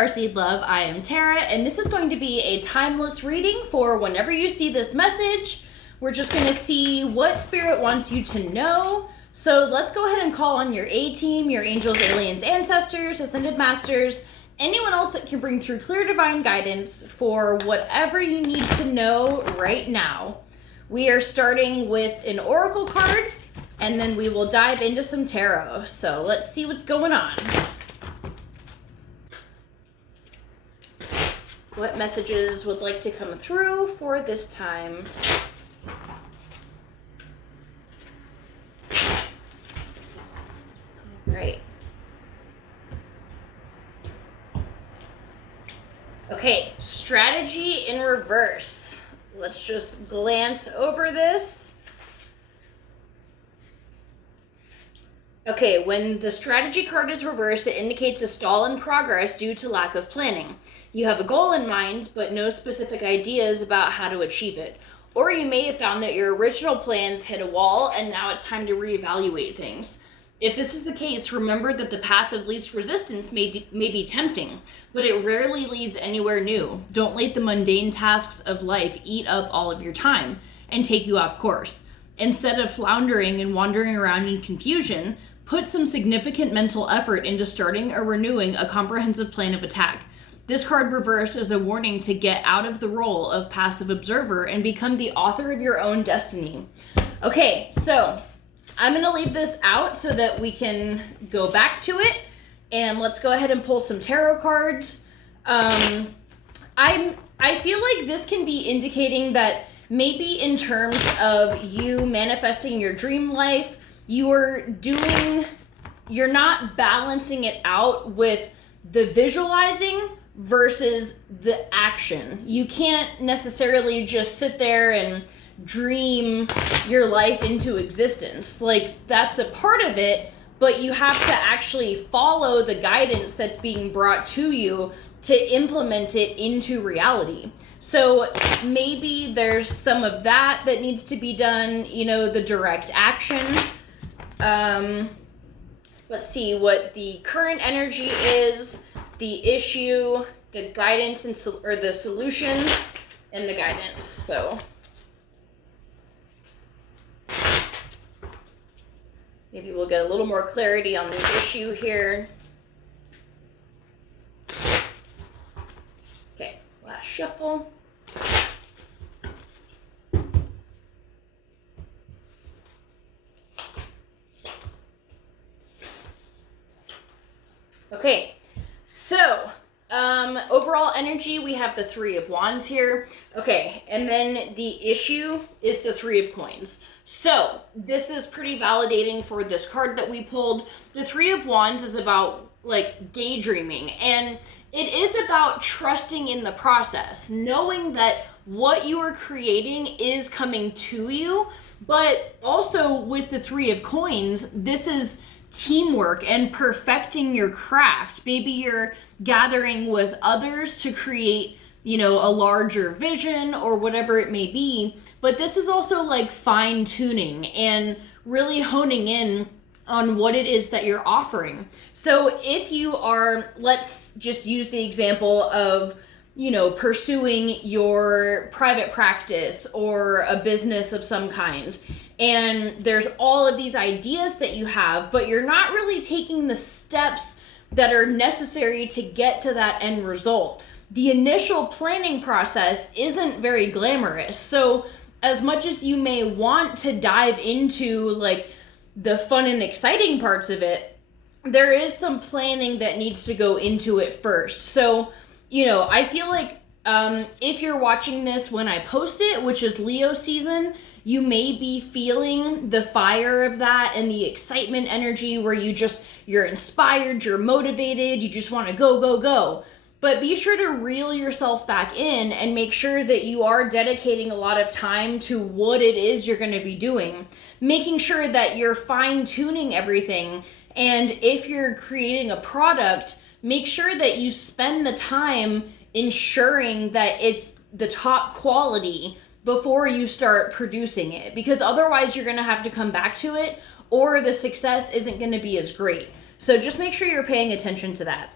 Starseed Love. I am Tara, and this is going to be a timeless reading for whenever you see this message. We're just going to see what Spirit wants you to know. So let's go ahead and call on your A-team, your angels, aliens, ancestors, ascended masters, anyone else that can bring through clear divine guidance for whatever you need to know right now. We are starting with an oracle card, and then we will dive into some tarot. So let's see what's going on. What messages would like to come through for this time? All right. Okay, strategy in reverse. Let's just glance over this. Okay, when the strategy card is reversed, it indicates a stall in progress due to lack of planning. You have a goal in mind, but no specific ideas about how to achieve it. Or you may have found that your original plans hit a wall and now it's time to reevaluate things. If this is the case, remember that the path of least resistance may be tempting, but it rarely leads anywhere new. Don't let the mundane tasks of life eat up all of your time and take you off course. Instead of floundering and wandering around in confusion, put some significant mental effort into starting or renewing a comprehensive plan of attack. This card reversed is a warning to get out of the role of passive observer and become the author of your own destiny. Okay, so I'm going to leave this out so that we can go back to it, and let's go ahead and pull some tarot cards. I feel like this can be indicating that maybe in terms of you manifesting your dream life, you're not balancing it out with the visualizing versus the action. You can't necessarily just sit there and dream your life into existence. Like, that's a part of it, but you have to actually follow the guidance that's being brought to you to implement it into reality. So maybe there's some of that needs to be done, the direct action. Let's see what the current energy is, the issue, the guidance, or the solutions, and the guidance. So maybe we'll get a little more clarity on the issue here. Okay, last shuffle. Okay, so overall energy, we have the Three of Wands here. Okay, and then the issue is the Three of Coins. So this is pretty validating for this card that we pulled. The Three of Wands is about like daydreaming, and it is about trusting in the process, knowing that what you are creating is coming to you. But also with the Three of Coins, this is teamwork and perfecting your craft. Maybe you're gathering with others to create, a larger vision or whatever it may be. But this is also like fine tuning and really honing in on what it is that you're offering. So if you are, let's just use the example of, pursuing your private practice or a business of some kind, and there's all of these ideas that you have, but you're not really taking the steps that are necessary to get to that end result. The initial planning process isn't very glamorous. So as much as you may want to dive into like the fun and exciting parts of it, there is some planning that needs to go into it first. So, I feel like if you're watching this when I post it, which is Leo season, you may be feeling the fire of that and the excitement energy where you're inspired, you're motivated, you just want to go, go, go. But be sure to reel yourself back in and make sure that you are dedicating a lot of time to what it is you're going to be doing, making sure that you're fine-tuning everything. And if you're creating a product, make sure that you spend the time ensuring that it's the top quality before you start producing it, because otherwise you're going to have to come back to it or the success isn't going to be as great. So just make sure you're paying attention to that.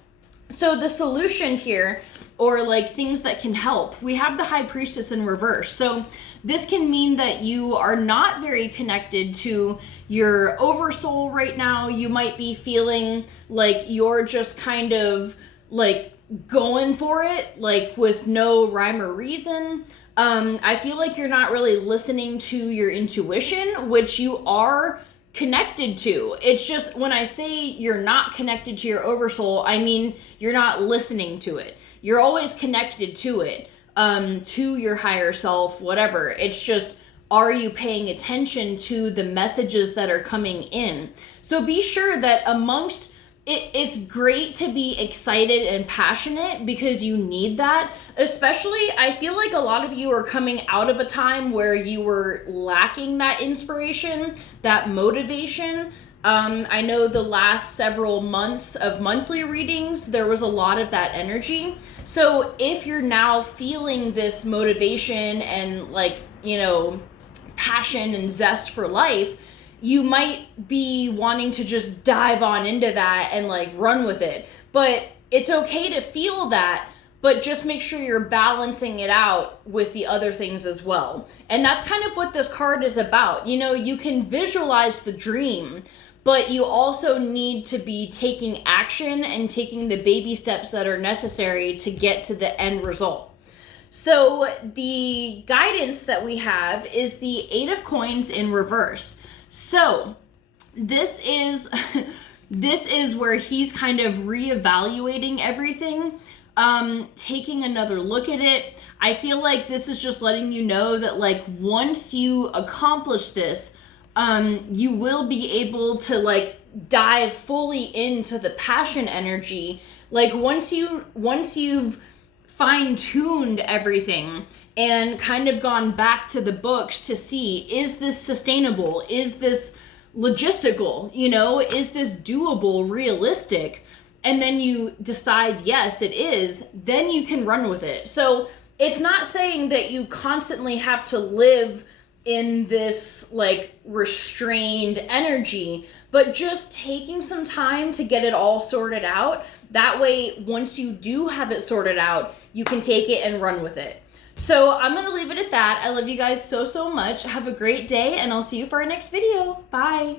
So the solution here, or like things that can help, we have the High Priestess in reverse. So this can mean that you are not very connected to your oversoul right now. You might be feeling like you're just kind of like going for it, like with no rhyme or reason. I feel like you're not really listening to your intuition, which you are connected to. It's just when I say you're not connected to your oversoul, I mean you're not listening to it. You're always connected to it, to your higher self, whatever. It's just, are you paying attention to the messages that are coming in? So be sure that amongst it's great to be excited and passionate because you need that. Especially, I feel like a lot of you are coming out of a time where you were lacking that inspiration, that motivation. I know the last several months of monthly readings, there was a lot of that energy. So if you're now feeling this motivation and like, you know, passion and zest for life, you might be wanting to just dive on into that and like run with it. But it's okay to feel that, but just make sure you're balancing it out with the other things as well. And that's kind of what this card is about. You know, you can visualize the dream, but you also need to be taking action and taking the baby steps that are necessary to get to the end result. So the guidance that we have is the Eight of Coins in reverse. So this is where he's kind of reevaluating everything, taking another look at it. I feel like this is just letting you know that like once you accomplish this, you will be able to like dive fully into the passion energy. Like once you've fine-tuned everything and kind of gone back to the books to see, is this sustainable? Is this logistical? You know, is this doable, realistic? And then you decide, yes, it is, then you can run with it. So it's not saying that you constantly have to live in this like restrained energy, but just taking some time to get it all sorted out. That way, once you do have it sorted out, you can take it and run with it. So I'm going to leave it at that. I love you guys so, so much. Have a great day, and I'll see you for our next video. Bye.